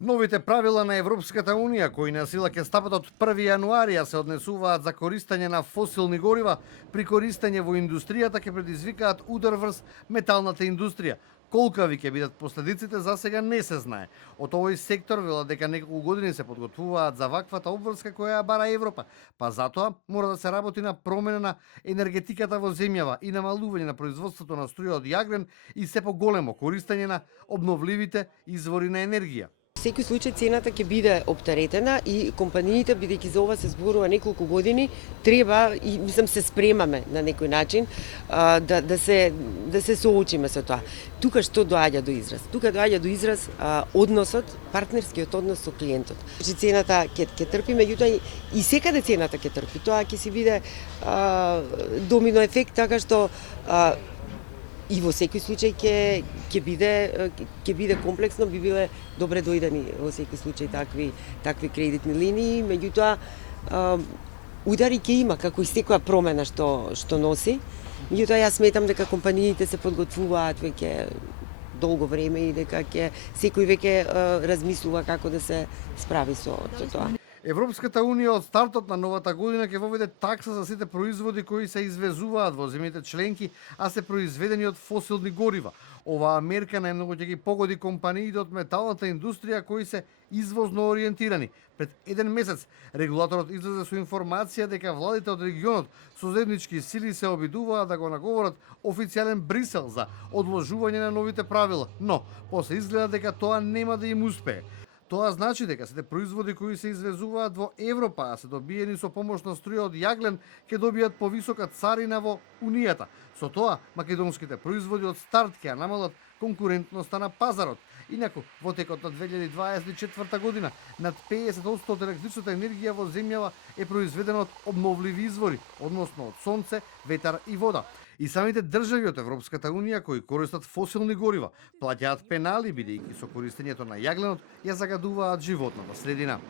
Новите правила на Европската Унија, кои на сила ќе стапат од 1 јануарија, се однесуваат за користење на фосилни горива при користење во индустријата, ќе предизвикаат удар врз металната индустрија. Колкави ќе бидат последиците за сега не се знае. Од овој сектор велат дека неколку години се подготвуваат за ваквата обврска која ја бара Европа, па затоа мора да се работи на промена на енергетиката во земјава и намалување на производството на струја од јаглен и се поголемо користење на обновливите извори на енергија. Во секој случај цената ќе биде оптеретена и компаниите, бидејќи за ова се зборува неколку години, треба и мислам се спремаме на некој начин да се соочиме со тоа. Тука што доаѓа до израз? Тука доаѓа до израз односот, партнерскиот однос со клиентот. Значи цената ќе трпи, меѓутоа и секаде цената ќе трпи. Тоа ќе се биде домино ефект, така што и во секој случај ќе биде комплексно, би биле добре дојдени во секој случај такви кредитни линии, меѓутоа удари ќе има како и секоја промена што носи. Меѓутоа јас сметам дека компаниите се подготвуваат веќе долго време и дека секој веќе размислува како да се справи со тоа. Европската Унија од стартот на новата година ќе воведе такса за сите производи кои се извезуваат во земјите членки, а се произведени од фосилни горива. Оваа мерка најмногу ќе ги погоди компаниите од металната индустрија кои се извозно ориентирани. Пред еден месец регулаторот излезе со информација дека владите од регионот со заеднички сили се обидуваат да го наговорат официјален Брисел за одложување на новите правила, но после изгледа дека тоа нема да им успее. Тоа значи дека сите производи кои се извезуваат во Европа, а се добиени со помош на струја од јаглен, ќе добијат повисока царина во Унијата. Со тоа, македонските производи од старт ќе намалат конкурентноста на пазарот. Инаку, во текот на 2024 година, над 50% од електричната енергија во земјава е произведена од обновливи извори, односно од сонце, ветар и вода. И самите држави од Европската Унија кои користат фосилни горива плаќаат пенали бидејќи со користењето на јагленот ја загадуваат животната средина.